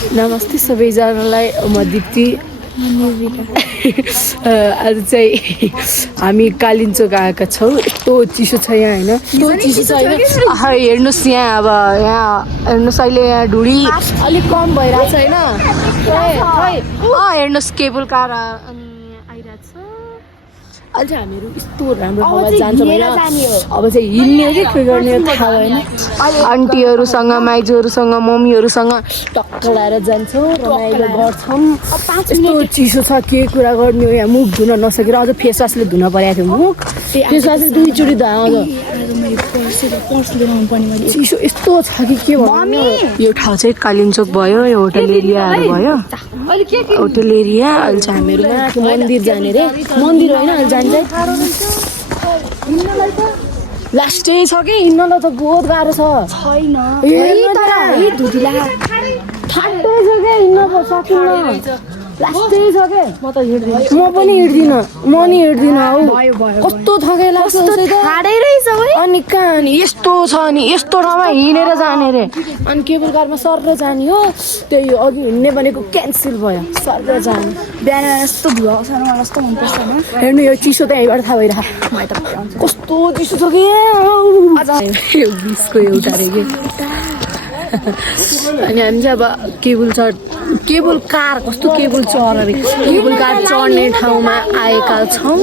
नमस्ते सबैजनालाई म दिप्ती आज चाहिँ हामी कालिम्पोङ आएका छौँ यस्तो चिसो छ यहाँ होइन यस्तो चिसो छ होइन हेर्नुहोस् यहाँ अब यहाँ हेर्नुहोस् अहिले यहाँ ढुडी अलिक कम भइरहेछ होइन हेर्नुहोस् केबल कार आइरहेछ अहिले चाहिँ हामीहरू यस्तो राम्रो ठाउँमा जान्छ भने अब चाहिँ हिँड्ने हो कि के गर्ने थाहा भएन आन्टीहरूसँग माइजूहरूसँग मम्मीहरूसँग टक्क लाएर जान्छौँ रमाइलो गर्छौँ यस्तो चिसो छ के कुरा गर्ने हो यहाँ मुख धुन नसकेर अझ फेस वासले धुन परेको थियो मुख फेस वासले दुईचोटि धुवाउँछ चिसो यस्तो छ कि के भन्नु यो ठाउँ चाहिँ कालिम्पोङ भयो यो होटल एरियाहरू भयो होटल एरिया अहिले चाहिँ हामीहरू माथि मन्दिर जाने रे मन्दिर होइन अहिले जान्छ लास्टै छ कि हिँड्नलाई त बहुत गाह्रो छ छैन ठ्याक्कै छ क्या हिँड्न त सकिन्न लास्टै छ क्या म पनि हिँड्दिनँ म नि हिँड्दिनँ हौ कस्तो थकाइ लाग्छ अनि कहाँ अनि यस्तो छ अनि यस्तो ठाउँमा हिँडेर जाने रे अनि केबल कारमा सर जाने हो त्यही अघि हिँड्ने भनेको क्यान्सल भयो सर जाने बिहान यस्तो धुवा आउँछ मलाई कस्तो मनपर्छ हेर्नु यो चिसो त यहीँबाट थाहा भइरहेको कस्तो चिसो छ कि बिसको एउटा रे कि अनि हामी चाहिँ अब केबल कार कस्तो केबल चढ अरे केबल कार चढ्ने ठाउँमा आएका छौँ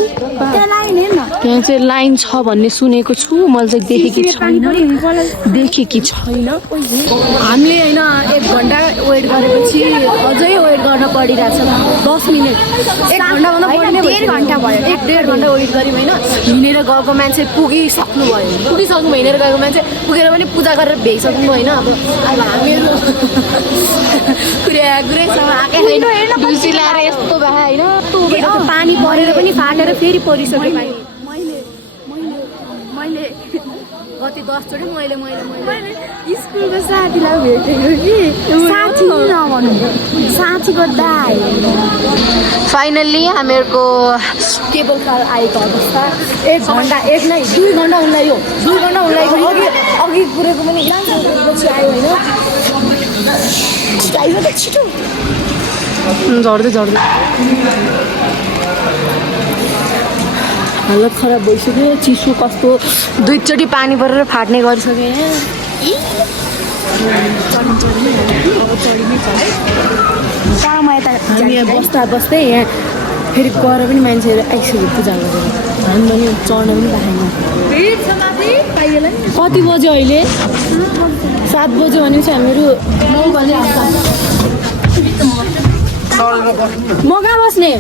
त्यहाँ चाहिँ लाइन छ भन्ने सुनेको छु मैले चाहिँ देखेकी छैन हामीले होइन 1 घन्टा वेट गरेपछि अझै वेट गर्न परिरहेछ 10 मिनट 1 घन्टाभन्दा बढी नै 1.5 घन्टा भयो 1.5 घन्टा वेट गऱ्यौँ होइन हिँडेर गएको मान्छे पुगिसक्नु हिँडेर गएको मान्छे पुगेर पनि पूजा गरेर भ्याइसक्नु होइन अब हामीहरू कुरैसँग आएकै छैन डुल्सी लाएर यस्तो भयो होइन पानी परेर पनि फाटेर फेरि परिसक्यो पानी मैले कति 10 चोटि मैले स्कुलको साथीलाई भेटेको कि साथी नभन्नु साथीको दाइ फाइनल्ली हामीहरूको केबल कार आएको अवस्था 1 घन्टा 2 घन्टा हुन्लायो 2 घन्टा हुन्लायो अघि कुरेको पनि पछि आयो होइन छिटो झर्दै हालत खराब भइसक्यो चिसो कस्तो 2 चोटि पानी परेर फाट्ने गरिसक्यो हामी यहाँ बस्दै यहाँ फेरि गएर पनि मान्छेहरू आइसक्यो पूजा गरेर हामी पनि चढ्न पनि कति बज्यो अहिले 7 बज्यो भनेपछि हामीहरू 9 बजे म कहाँ बस्ने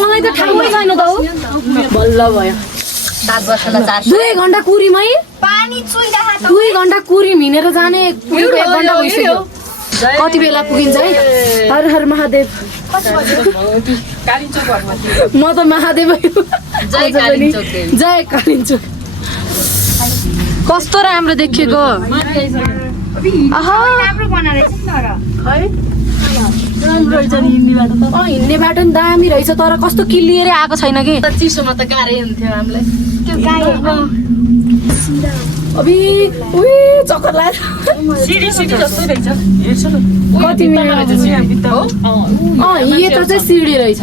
मलाई त ठाउँमै छैन त हौ बल्ल भयो 2 घन्टा कुरीमै 2 घन्टा कुरिम हिँडेर जाने 1 घन्टा भइसक्यो कति बेला पुगिन्छ है हर हर महादेव म त महादेव जय कालिम्पोङ कस्तो राम्रो देखिएको हिँड्ने बाटो नि दामी रहेछ तर कस्तो क्लियर आएको छैन कि चिसोमा त गाह्रै हुन्थ्यो हामीलाई अबि चक्कर लाग्छ कति मिनट यता चाहिँ सिडी रहेछ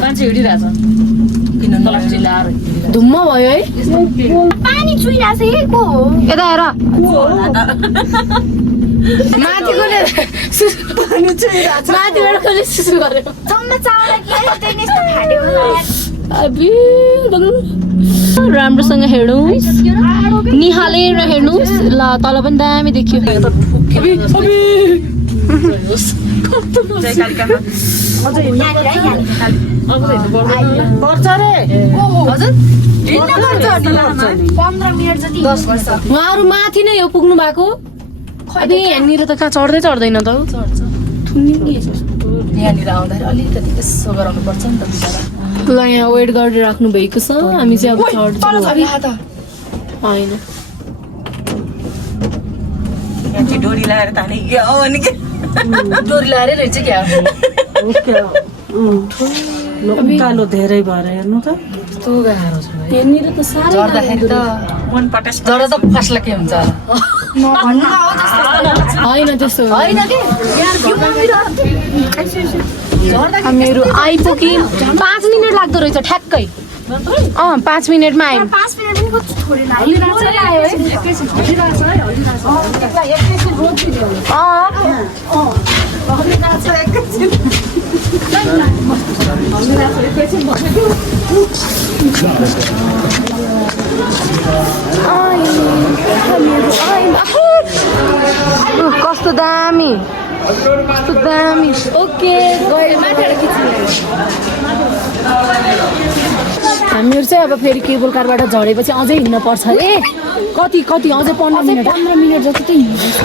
धुम्म भयो है पानी चुइरहेको यता हेर माथिकोले माथिबाट कसले सुसु गर्यो राम्रोसँग हेर्नुहोस् निहालेर हेर्नुहोस् ल तल पनि दामी देखियो उहाँहरू माथि नै हो पुग्नु भएको अबे यहाँनिर त कहाँ चढ्दैन त यहाँनिर आउँदाखेरि अलिकति यसो गराउनु पर्छ नि त ल यहाँ वेट गरेर राख्नु भएको छ हामी चाहिँ अब चढ्छौँ होइन डोरी लगाएर ताने डोरी लगाएर रहेछ क्या उकालो धेरै भएर हेर्नु त कस्तो गाह्रो छ यहाँनिर त साह्रै झर्दाखेरि त मन पटेस झर्दा त फस्ला के हुन्छ होइन त्यस्तो हामीहरू आइपुग्यौँ 5 मिनट लाग्दो रहेछ ठ्याक्कै 5 मिनटमा आयौँ 5 मिनट पनि कति छोडेन कस्तो दामी ओके हामीहरू चाहिँ अब फेरि केबल कारबाट झरेपछि अझै हिँड्न पर्छ अरे कति अझै 15 मिनट जति त हिँड्दैछ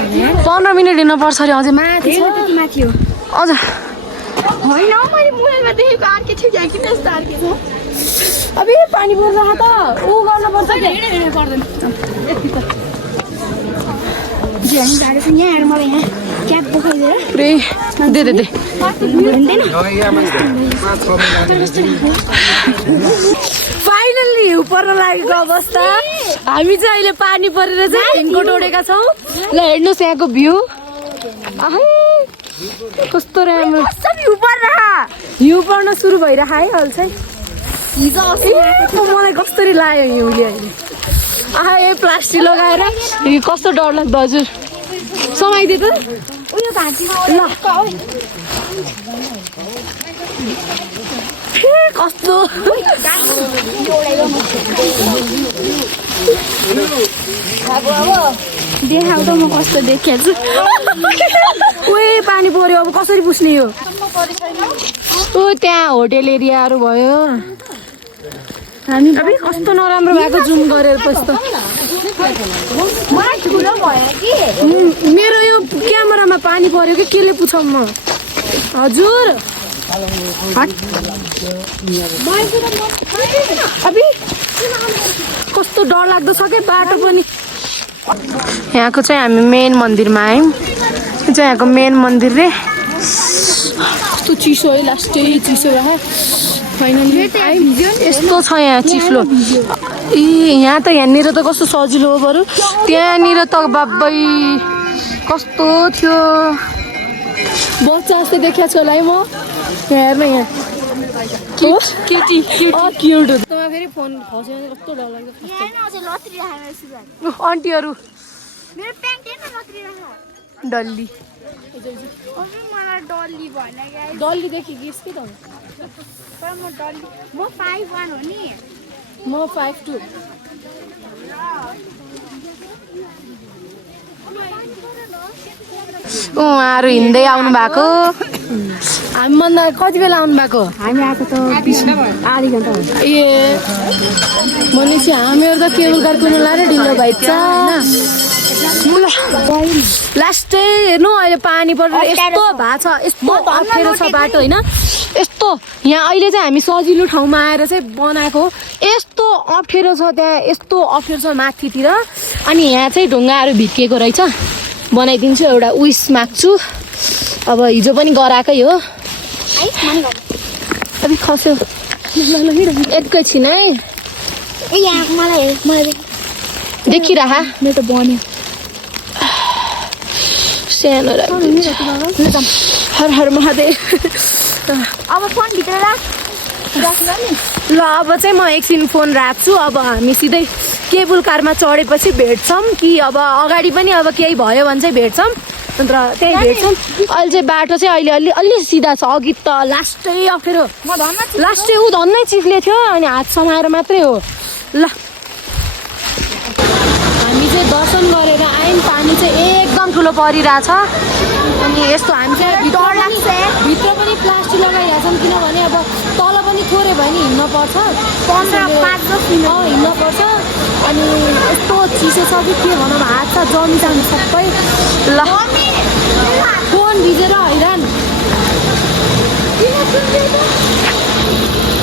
15 मिनट हिँड्न पर्छ अरे अझै माथि माथि हो अझ होइन मैले मोबाइलमा देखेको अर्कै थियो क्या किन यस्तो अर्कै छ अबे पानी पर्छ त ऊ गर्नुपर्छ नि यहाँ आएर मलाई यहाँ क्याब बोकाइदिएर पुरै दे फाइनल्ली पर्न लागेको अवस्था हामी चाहिँ अहिले पानी परेर चाहिँ हिङकोट ओडेका छौँ ल हेर्नुहोस् यहाँको भ्यू कस्तो राम्रो हिउँ पर्न सुरु भइरहेको है अहिले चाहिँ मलाई कसरी लाग्यो हिउँले अहिले ए प्लास्टिक लगाएर कस्तो डर लाग्दो हजुर समाइदिए त उयो भाँचीमा ल कस्तो देखाउ त म कस्तो देखेको छु ओए पानी पर्यो अब कसरी पुस्ने हो ओ त्यहाँ होटेल एरियाहरू भयो हामी अब कस्तो नराम्रो भएको जुम गरेर पस्तो मेरो यो क्यामेरामा पानी पर्यो कि केले पुछौँ म हजुर अबि कस्तो डर लाग्दो छ कि बाटो पनि यहाँको चाहिँ हामी मेन मन्दिरमा आयौँ यो चाहिँ यहाँको मेन मन्दिर रे कस्तो चिसो है लास्टै चिसो भयो फाइनली यस्तो छ यहाँ चिफ्लो यहाँ त यहाँनिर त कस्तो सजिलो हो बरु त्यहाँनिर त बाबै कस्तो थियो बच्चा जस्तो देखाएको छु होला है म हेर्न यहाँ केटी क्युट तपाईँ फेरि फोन खस्यो कस्तो डर लाग्यो आन्टीहरू मेरो प्यान्ट हेर्न नत्रिरहेको डल्ली मलाई डल्ली भएन गाइस डल्लीदेखि गिर्स कि त तर म डल्ली म 5'1" हो नि म 5'2" उहाँहरू हिँड्दै आउनु भएको हामीभन्दा कति बेला आउनु भएको हामी आएको त आधी घन्टा हो ए भनेपछि हामीहरू त केबल कार कुद्नु लाएर ढिलो भइन्छ लास्टै हेर्नु अहिले पानी परेर यस्तो भएको छ यस्तो अप्ठ्यारो छ बाटो होइन यस्तो यहाँ अहिले चाहिँ हामी सजिलो ठाउँमा आएर चाहिँ बनाएको यस्तो अप्ठ्यारो छ त्यहाँ यस्तो अप्ठ्यारो छ माथितिर अनि यहाँ चाहिँ ढुङ्गाहरू भित्किएको रहेछ बनाइदिन्छु एउटा उइस माग्छु अब हिजो पनि गराएकै हो अब खस्यो एकैछिन है मलाई देखिरहा मेरो त बन्यो सानो हर हर महादेव अब फोन भित्र राख ल अब चाहिँ म एकछिन फोन राख्छु अब हामी सिधै केबल कारमा चढेपछि भेट्छौँ कि अब अगाडि पनि अब केही भयो भने चाहिँ भेट्छौँ अन्त त्यही भेट्छौँ अहिले चाहिँ बाटो चाहिँ अहिले अलि सिधा छ अघि त लास्टै अप्ठ्यारो लास्टै ऊ धन्नै चिप्ले थियो अनि हात समाएर मात्रै हो ल हामी चाहिँ दर्शन गरेर आयौँ पानी चाहिँ एकदम ठुलो परिरहेछ अनि यस्तो हामी चाहिँ भित्र पनि प्लास्टिक लगाइरहेको छौँ किनभने अब तल पनि थोरै भयो नि हिँड्न पर्छ 15-5 मिनट हिँड्न पर्छ अनि यस्तो चिसो छ कि के भनौँ हात त जमी जानु सबै ल फोन भिजेर हैरान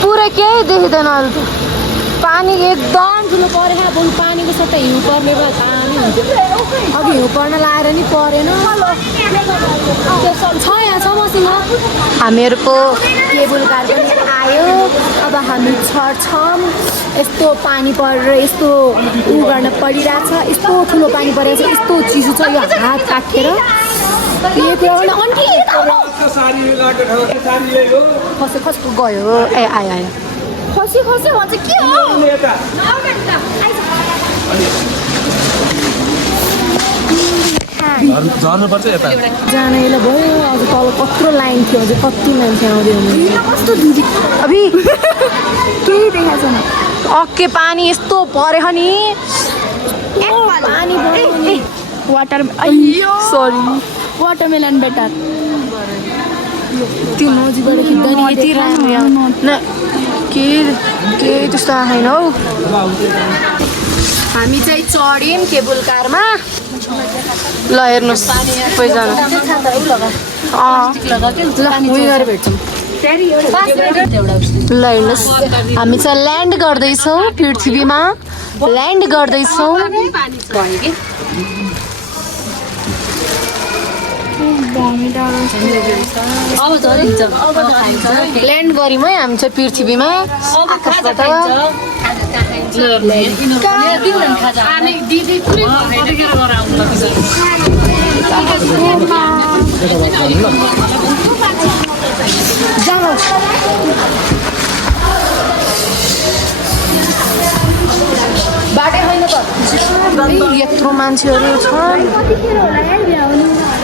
पुरै केही देखिँदैन अरू त पानी एकदम ठुलो परेन बरु पानीको सट्टा हिउँ पर्ने भए पानी हुन्थ्यो अघि हिउँ पर्न लाएर नि परेन छ यहाँ छ मसँग हामीहरूको केबल कार पनि आयो। अब हामी छर्छौँ। यस्तो पानी परेर यस्तो उ गर्न परिरहेछ। यस्तो ठुलो पानी परेको छ, यस्तो चिसो छ, यो हात काटेर के कुरा गर्नु आन्टी खस्यो गयो। ए आयो खसी भन्छ के हो झर्नुपर्छ यता जानेलाई भयो। अझ तल कत्रो लाइन थियो, अझ कति मान्छे आउँदै हुनुहुन्छ। कस्तो धुली अभि केही देखाएको छैन। अक्के पानी यस्तो परेछ नि पानी वाटर सरी वाटरमेलन बेटर त्यो नजिकबाट खिच्दा नि यति राम्रो न के त्यस्तो आएन हौ। हामी चाहिँ चढ्यौँ केबल कारमा। ल हेर्नुहोस् पैसा ल उयो गरेर भेट्छौँ। ल हेर्नुहोस् हामी चाहिँ ल्यान्ड गर्दैछौँ पृथ्वीमा ल्यान्ड गर्दैछौँ। ल्यान्ड गऱ्यौँ है हामी चाहिँ पृथ्वीमा आकाशबाट। बाटै होइन त यत्रो मान्छेहरू छन्।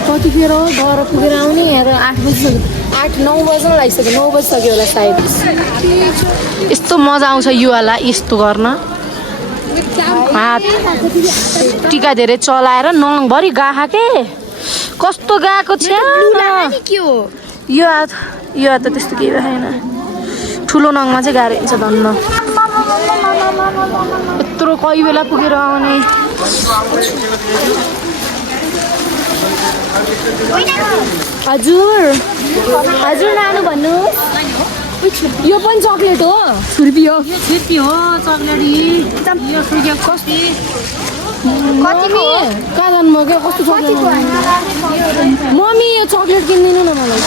कतिखेर हो घर पुगेर आउने यहाँ 8 बजिसक्यो 8-9 बज्न लागिसक्यो 9 बजिसक्यो होला सायद। यस्तो मजा आउँछ युवालाई यस्तो गर्न। हात टिका धेरै चलाएर नङभरि गाहा के कस्तो गएको छ यो हात त त्यस्तो केही भएन। ठुलो नङमा चाहिँ गाह्रो हुन्छ धन्न। यत्रो कोही बेला पुगेर आउने। हजुर हजुर नानु भन्नुहोस्। यो पनि चक्लेट हो छुर्पी हो चक्लेट। कतिको कहाँ जानुभयो क्या कस्तो चक्लेट मम्मी यो चक्लेट किनिदिनु न मलाई।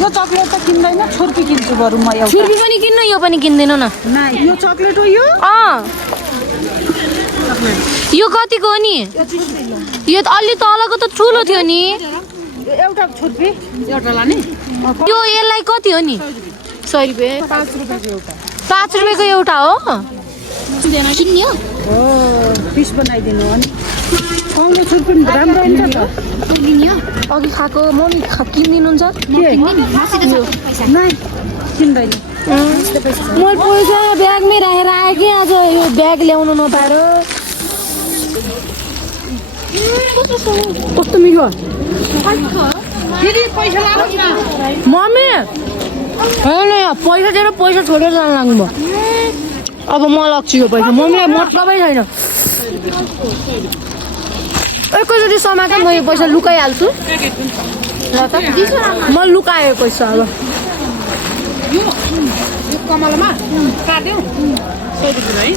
यो चक्लेट त किन्दैन छुर्पी किन्छु बरु म। एउटा छुर्पी पनि किन्नु यो पनि किनिदिनु न। यो चक्लेट हो यो यो कतिको हो नि? यो त अलि तलको त ठुलो थियो नि। एउटा छुर्पी एउटा लाने। यो यसलाई कति हो नि? 100 रुपियाँ 5 रुपियाँको एउटा। 5 रुपियाँको एउटा हो किन्ने हो। पिस बनाइदिनु अनि सँगै छुर्पी राम्रो हुन्छ त। अघि खाएको मम्मी किनिदिनुहुन्छ? किन्दैन मैले पैसा ब्यागमै राखेर आएँ कि आज यो ब्याग ल्याउनु नपाएर। कस्तो मिठो मम्मी होइन पैसा दिएर पैसा छोडेर जानु लाग्नुभयो। अब म लग्छु यो पैसा मम्मीलाई मतलबै छैन। एकैचोटि समाएर म यो पैसा लुकाइहाल्छु। ल त म लुकाएँ पैसा। अब कमलमा काट्यो 100 रुपियाँ है।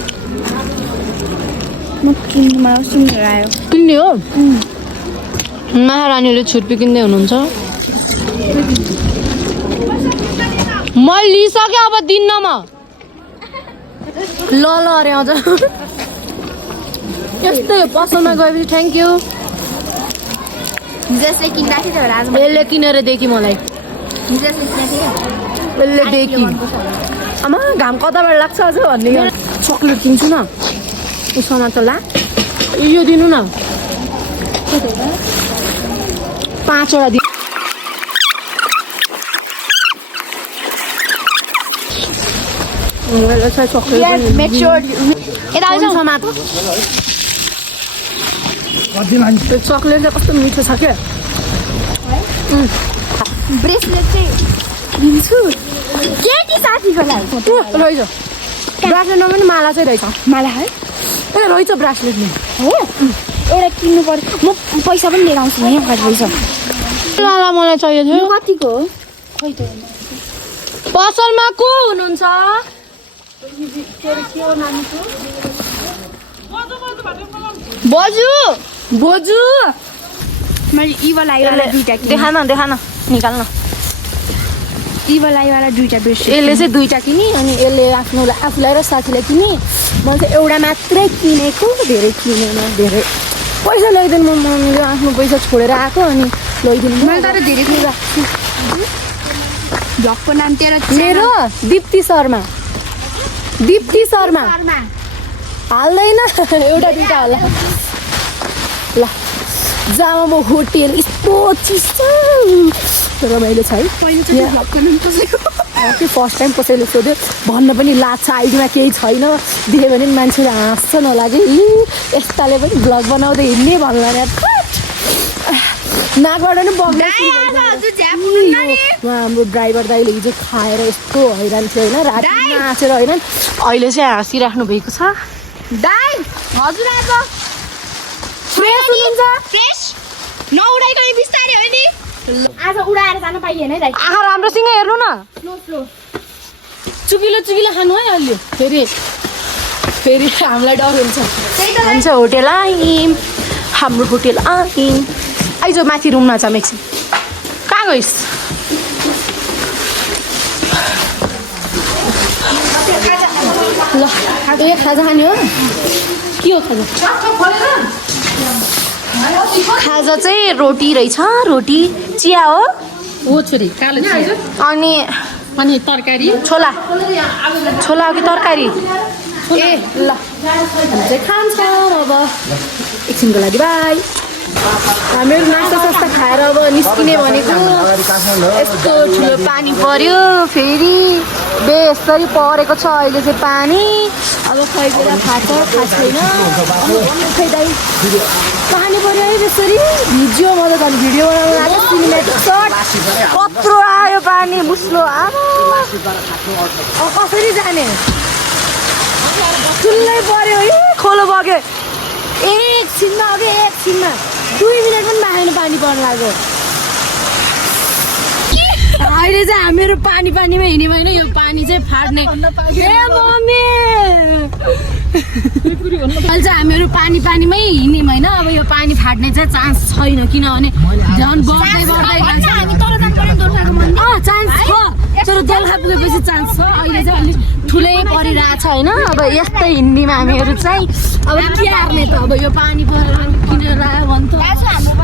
म किन्नुमा सुनेर आयो। किन्ने हो? महारानीले छुर्पी किन्दै हुनुहुन्छ। मैले लिइसकेँ अब दिन्न म। ल अरे अझ यस्तै हो पसलमा गएपछि थ्याङ्क यू। जसले किन्दाखेरि थियो आज यसले किनेर देखि मलाई जसले किन्दाखेरि यसले देखि आमा घाम कताबाट लाग्छ अझ भन्ने चक्लेट किन्छु न। उसँग त ला यो दिनु न 5 वटा दिनु। चक्लेट चाहिँ कस्तो मिठो छ क्या। ब्रेसलेट चाहिँ लिन्छु केटी साथीको लागि रहेछ ब्रासलेटमा पनि माला चाहिँ रहेछ। माला है ए रहेछ ब्रासलेटमा हो एउटा किन्नु पर्यो। म पैसा पनि लिएर आउँछु यहाँ कति रहेछ। माला मलाई चाहिएको थियो। कतिको हो खै त पसलमा को हुनुहुन्छ? बजू बोजू मैले इभल आइरहला दुईटा देखान निकाल्न इवाला दुईटा बेस्ट यसले चाहिँ 2टा किनी अनि यसले आफूलाई र साथीलाई किनी मैले चाहिँ एउटा मात्रै किनेको धेरै किनेन धेरै पैसा ल्याइदिनु मम्मीले आफ्नो पैसा छोडेर आएको अनि ल्याइदिनु मैले तर धेरै कुरा भ्लगको नाम तेरो मेरो दिप्ती शर्मा हाल्दैन एउटा 2टा होला ल जामा म होटेल यस्तो चिसो रमाइलो छ है फर्स्ट टाइम कसैले सोध्यो भन्न पनि लाग्छ आइडीमा केही छैन देख्यो भने पनि मान्छेले हाँस्छन् होला कि यस्ताले पनि भ्लग बनाउँदै हिँड्ने भन्ला नाकबाट पनि बग्ने उहाँ हाम्रो ड्राइभर दाइले हिजो खाएर यस्तो हैरान थियो होइन राति नाचेर होइन अहिले चाहिँ हाँसिराख्नु भएको छ दाइ हजुर आज फ्रेस हुनुहुन्छ फ्रेस नउडाइकन बिस्तारै हो नि आज उडाएर जान पाइएन है दाइ आँखा राम्रोसँग हेर्नु न स्लो चुकिलो खानु है अहिले फेरि हामीलाई डर हुन्छ भन्छ होटेल आयौँ हाम्रो होटेल आयौँ आइज माथि रुममा छ एकछिन कहाँ गइस् ल ए खाजा खाने हो के हो खाजा चाहिँ रोटी रहेछ रोटी चिया हो ओ छोरी कालो अनि तरकारी छोला हो कि तरकारी ए ल हामी चाहिँ खान्छौँ अब एकछिनको लागि बाई हामीहरू नास्ता सास्ता खाएर अब निस्किने भनेको यस्तो ठुलो पानी पर्यो फेरि बेसरी परेको छ अहिले चाहिँ पानी अब खै बेला खान्छ थाहा छैन खै दाइ पानी पर्यो है बेसरी भिडियो मलाई झन् भिडियो बनाउनु लाग्यो सिनेमेटिक सर्ट कत्रो आयो पानी मुस्लो आमा कसरी जाने ठुलै पर्यो है खोलो बग्यो एकछिनमा 2 मिनट पनि बाहिर पानी पर्न लाग्यो अहिले चाहिँ हामीहरू पानीमा हिँड्यौँ होइन यो पानी चाहिँ फाट्ने ए मम्मी अहिले चाहिँ हामीहरू पानीमै हिँड्यौँ होइन अब यो पानी फाट्ने चाहिँ चान्स छैन किनभने झन् बढ्दै चान्स छ तर दोलखा पुगेपछि चान्स छ अहिले चाहिँ अलिक ठुलै परिरहेछ होइन अब यस्तै हिँड्यौँ हामीहरू चाहिँ अब के हार्ने त अब यो पानी परेर किनेर आयो भने त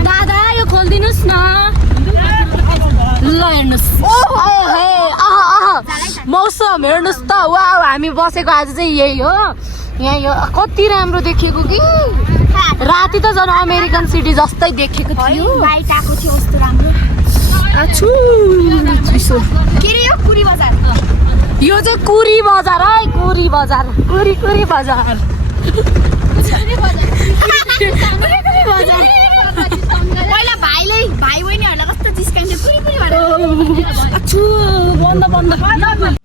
दादा यो खोलिदिनुहोस् न ल हेर्नुहोस् मौसम हेर्नुहोस् त वा हामी बसेको आज चाहिँ यही हो यहाँ यो कति राम्रो देखेको कि राति त झन् अमेरिकन सिटी जस्तै देखेको थियो लाइट आएको थियो कस्तो राम्रो आछु चिसो के रे यो पुरी बजार यो चाहिँ कुरी बजार है कुरी बजार पहिला भाइ बहिनीहरूलाई कस्तो जिस्काइन्थ्यो पुरी भनेर आछु बन्द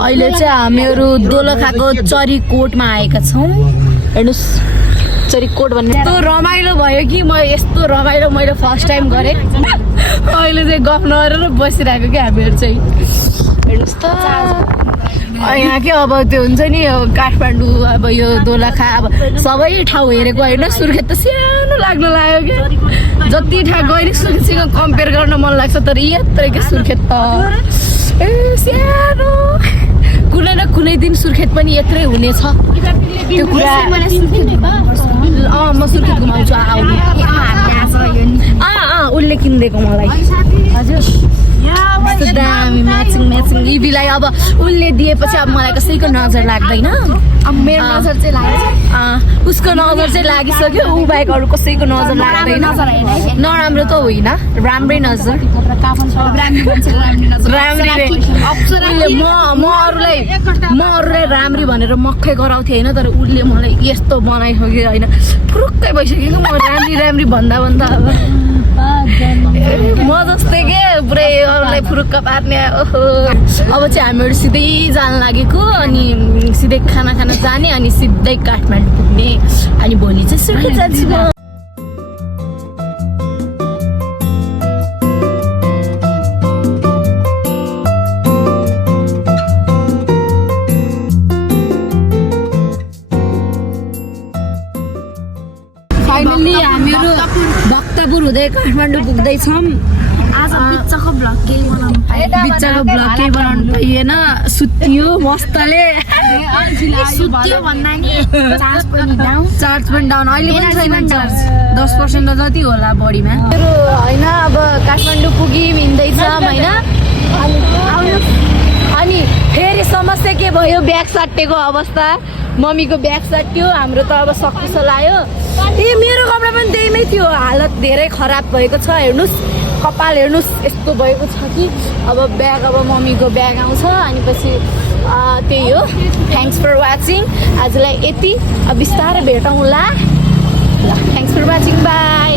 अहिले चाहिँ हामीहरू दोलखाको चरीकोटमा आएका छौँ हेर्नुहोस् चरीकोट भन्ने यस्तो रमाइलो भयो कि यस्तो रमाइलो मैले फर्स्ट टाइम गरेँ अहिले चाहिँ गफ नगरेर बसिरहेको कि हामीहरू चाहिँ हेर्नुहोस् त यहाँ के अब त्यो हुन्छ नि काठमाडौँ अब यो दोलखा अब सबै ठाउँ हेरेको होइन सुर्खेत त सानो लाग्न लाग्यो क्या जति ठाउँ गयो नि सुर्खेतसँग कम्पेयर गर्न मन लाग्छ तर यत्रो के सुर्खेत त ए सानो कुनै न कुनै दिन सुर्खेत पनि यत्रै हुनेछ त्यो कुरा म सुर्खेत घुमाउँछु आउनु उसले किनिदिएको मलाई हजुर दामी म्याचिङ इबीलाई अब उसले दिएपछि अब मलाई कसैको नजर लाग्दैन अब मेरो नजर चाहिँ लाग्छ उसको नजर चाहिँ लागिसक्यो ऊ बाहेक अरू कसैको नजर लाग्दैन नराम्रो त होइन राम्रै नजर म अरूलाई राम्री भनेर मक्खै गराउँथेँ होइन तर उसले मलाई यस्तो बनाइसक्यो होइन फुरुक्कै भइसक्यो कि म राम्री भन्दा अब म जस्तै के पुरै अरूलाई फुरुक्क पार्ने ओहो। अब चाहिँ हामीहरू सिधै जान लागेको अनि सिधै खाना खान जाने अनि सिधै काठमाडौँ पुग्ने अनि भोलि चाहिँ सुर्खेत जान्छु म। फाइनली हामीहरू भक्तपुर हुँदै काठमाडौँ पुग्दैछौँ। आज बिचको ब्लग केही बनाउनु बिचको ब्लग केही बनाउनु पाइएन, सुत्यो मस्तले। सुत्यो भन्दा नि चार्ज पनि डाउन। चार्ज पनि डाउन, अहिले पनि छैन चार्ज, 10% जति होला बढीमा। होइन अब काठमाडौँ पुग्यौँ, हिँड्दैछ होइन। अनि फेरि समस्या के भयो, ब्याग साटेको अवस्था। मम्मीको ब्याग साट्यो, हाम्रो त अब सकिसो लाग्यो। मेरो कपडा पनि त्यहीमै थियो, हालत धेरै खराब भएको छ। हेर्नुहोस् कपाल, हेर्नुहोस् यस्तो भएको छ कि अब ब्याग, अब मम्मीको ब्याग आउँछ अनि पछि त्यही हो। थ्याङ्क्स फर वाचिङ, आजलाई यति, अब बिस्तारै भेटौँला। Thanks for watching, by.